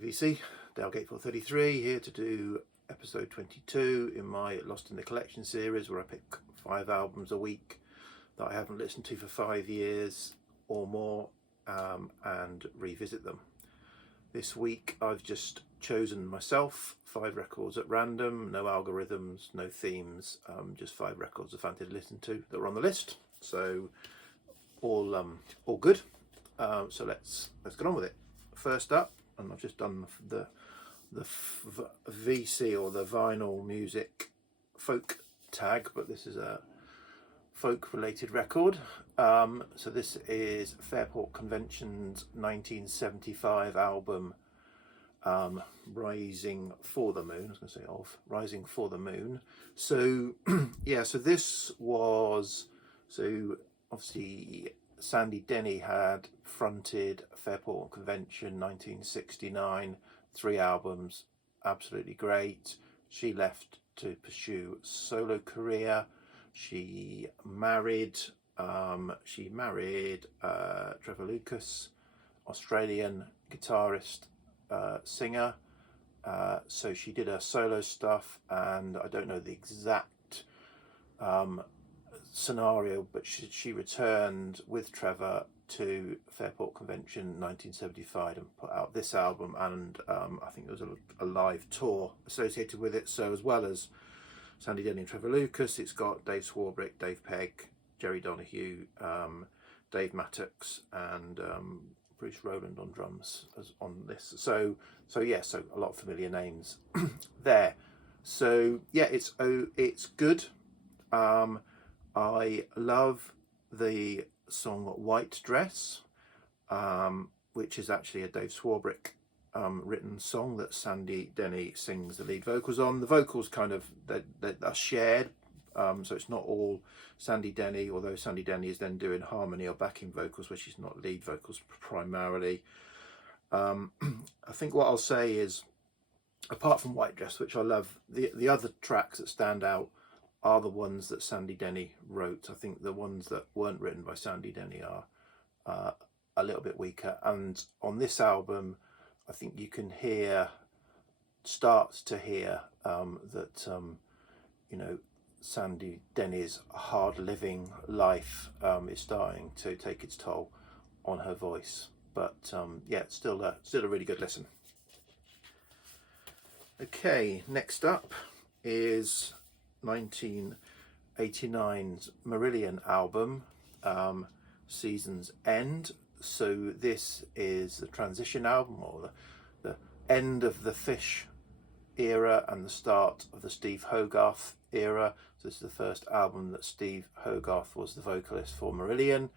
VC, Dale 433 here to do episode 22 in my Lost in the Collection series, where I pick 5 albums a week that I haven't listened to for 5 years or more and revisit them. This week I've just chosen myself 5 records at random, no algorithms, no themes, just 5 records I fancied to listen to that were on the list. So all good. So let's get on with it. First up, and I've just done the VC or the vinyl music folk tag, but this is a folk related record. So this is Fairport Convention's 1975 album, Rising for the Moon. I was going to say Rising for the Moon. So yeah, so this was, so obviously Sandy Denny had fronted Fairport Convention 1969, 3 albums, absolutely great. She left to pursue solo career. She married Trevor Lucas, Australian guitarist, singer. So she did her solo stuff, and I don't know the exact scenario, but she returned with Trevor to Fairport Convention 1975 and put out this album, and I think there was a live tour associated with it. So as well as Sandy Denny and Trevor Lucas, it's got Dave Swarbrick, Dave Pegg, Jerry Donahue, Dave Mattox, and Bruce Rowland on drums on this. So yeah, so a lot of familiar names there. So yeah, it's good. I love the song White Dress, which is actually a Dave Swarbrick written song that Sandy Denny sings the lead vocals on. The vocals kind of they are shared, so it's not all Sandy Denny, although Sandy Denny is then doing harmony or backing vocals, which is not lead vocals primarily. I think what I'll say is, apart from White Dress, which I love, the other tracks that stand out are the ones that Sandy Denny wrote. I think the ones that weren't written by Sandy Denny are a little bit weaker. And on this album, I think you can start to hear that you know, Sandy Denny's hard living life is starting to take its toll on her voice. But yeah, it's still a really good listen. Okay, next up is 1989's Marillion album, Season's End. So this is the transition album, or the end of the Fish era and the start of the Steve Hogarth era. So this is the first album that Steve Hogarth was the vocalist for Marillion.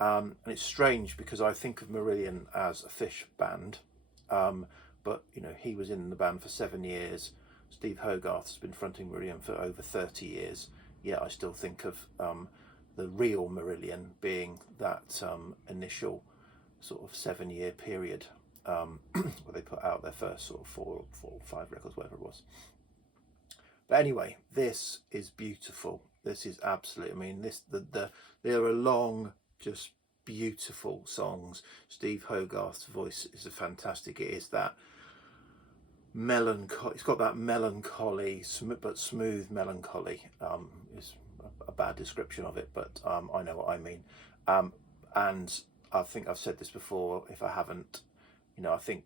And it's strange because I think of Marillion as a Fish band, but you know, he was in the band for 7 years. Steve Hogarth has been fronting Marillion for over 30 years. Yeah, I still think of the real Marillion being that initial sort of 7-year period where they put out their first sort of 4 or 5 records, whatever it was. But anyway, this is beautiful. This is absolutely, I mean, there are long, just beautiful songs. Steve Hogarth's voice is fantastic. It is that melancholy, it's got that melancholy but smooth melancholy. Is a bad description of it, but I know what I mean. And I think I've said this before, if I haven't, you know, I think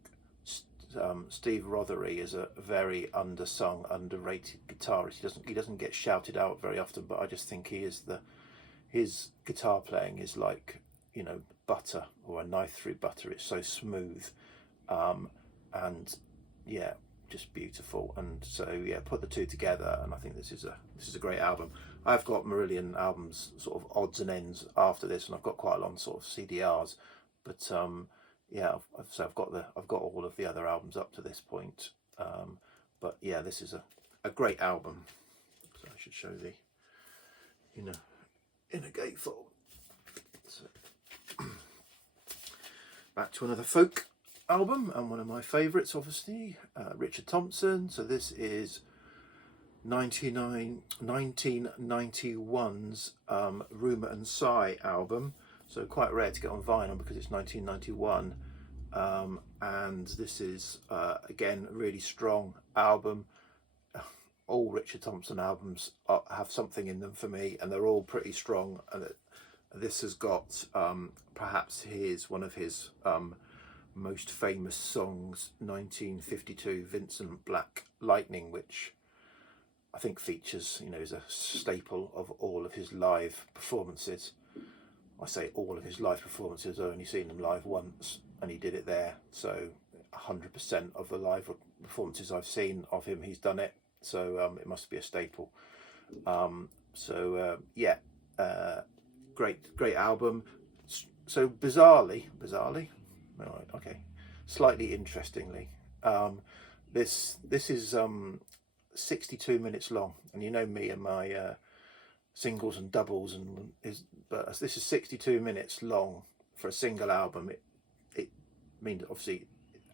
Steve Rothery is a very undersung, underrated guitarist. He doesn't get shouted out very often, but I just think his guitar playing is like, you know, butter, or a knife through butter. It's so smooth, and yeah, just beautiful. And so yeah, put the two together, and I think this is a great album. I've got Marillion albums sort of odds and ends after this, and I've got quite a lot on sort of CDRs, but yeah, I've got all of the other albums up to this point. But yeah, this is a great album. So I should show the inner gatefold. So back to another folk album, and one of my favourites, obviously, Richard Thompson. So this is 1991's Rumour and Sigh album. So quite rare to get on vinyl because it's 1991. and this is again a really strong album. All Richard Thompson albums have something in them for me, and they're all pretty strong. And this has got perhaps one of his most famous songs, 1952 Vincent Black Lightning, which I think features, is a staple of all of his live performances. I say all of his live performances, I've only seen them live once, and he did it there. So 100% of the live performances I've seen of him, he's done it. So it must be a staple. Great album. So bizarrely, right, okay, slightly interestingly, this is 62 minutes long, and you know me and my singles and doubles, but this is 62 minutes long for a single album. It means obviously,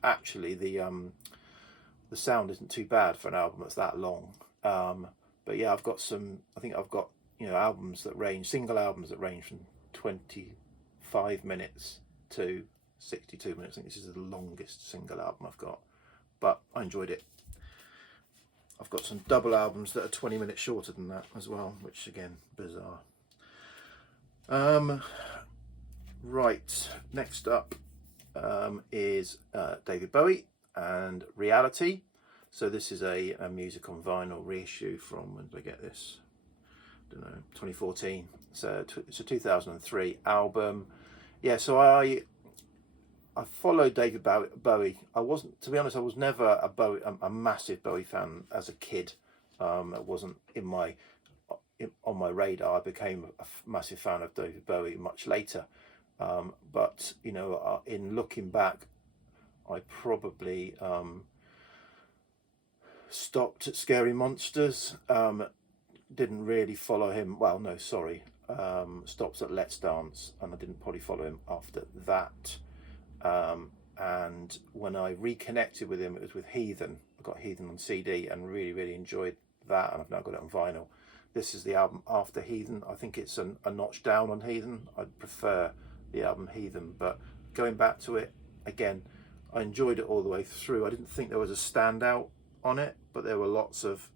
actually the sound isn't too bad for an album that's that long. But yeah, I've got albums that range, single albums that range from 25 minutes to 62 minutes. I think this is the longest single album I've got, but I enjoyed it. I've got some double albums that are 20 minutes shorter than that as well, which again, bizarre. Right, next up is David Bowie and Reality. So this is a music on vinyl reissue from, when did I get this? I don't know, 2014. So it's a 2003 album. Yeah, so I followed David Bowie. I wasn't, to be honest, I was never a massive Bowie fan as a kid. It wasn't on my radar. I became a massive fan of David Bowie much later. But in looking back, I probably stopped at Scary Monsters. Didn't really follow him. Well, no, sorry. Stopped at Let's Dance, and I didn't probably follow him after that. And when I reconnected with him, it was with Heathen. I got Heathen on CD and really, really enjoyed that, and I've now got it on vinyl. This is the album after Heathen. I think it's a notch down on Heathen. I'd prefer the album Heathen, but going back to it again, I enjoyed it all the way through. I didn't think there was a standout on it, but there were lots of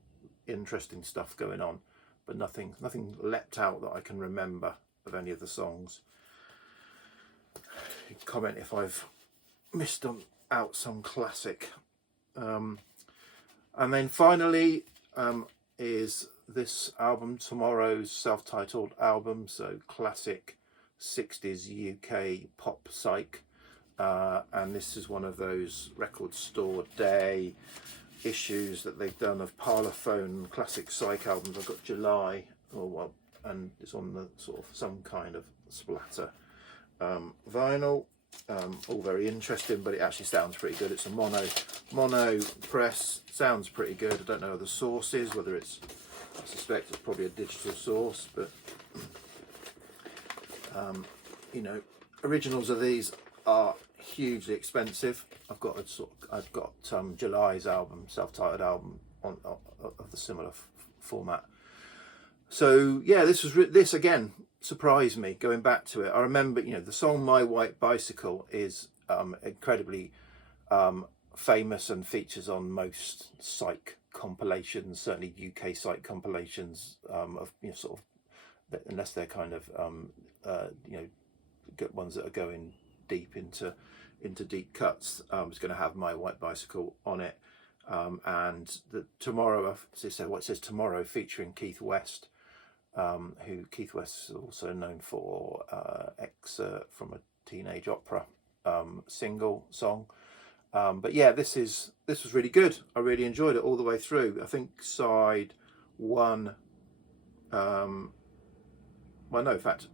interesting stuff going on, but nothing leapt out that I can remember of any of the songs. Comment if I've missed out some classic. And then finally is this album, Tomorrow's self-titled album, so classic 60s UK pop psych, and this is one of those record store day issues that they've done of Parlophone classic psych albums. I've got July, and it's on the sort of some kind of splatter vinyl. All very interesting, but it actually sounds pretty good. It's a mono press, sounds pretty good. I don't know the source is, whether it's, I suspect it's probably a digital source, but originals of these are hugely expensive. I've got July's album, self-titled album of the similar format. So yeah, this again surprised me going back to it. I remember, the song My White Bicycle is incredibly famous and features on most psych compilations, certainly UK psych compilations, of sort of, unless they're kind of good ones that are going deep into deep cuts. It's going to have My White Bicycle on it, and the Tomorrow, it says Tomorrow, featuring Keith West, who Keith West is also known for excerpt from a teenage opera single song. But yeah, this was really good. I really enjoyed it all the way through. I think side one, in fact,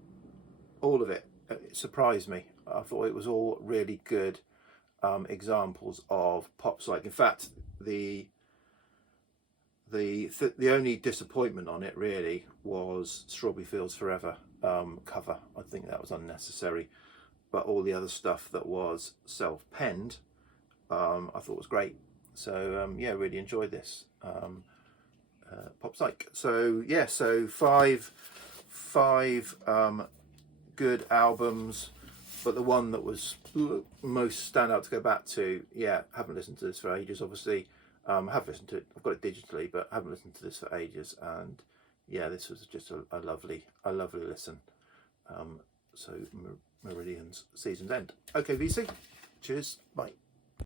all of it surprised me. I thought it was all really good examples of pop psych. In fact, the only disappointment on it really was Strawberry Fields Forever cover. I think that was unnecessary, but all the other stuff that was self-penned, I thought was great. So yeah, really enjoyed this pop psych. So yeah, so five good albums but the one that was most standout to go back to, yeah, haven't listened to this for ages, obviously. Have listened to it, I've got it digitally, but haven't listened to this for ages, and yeah, this was just a lovely listen. So Meridian's Season's End. Okay, VC, cheers, bye.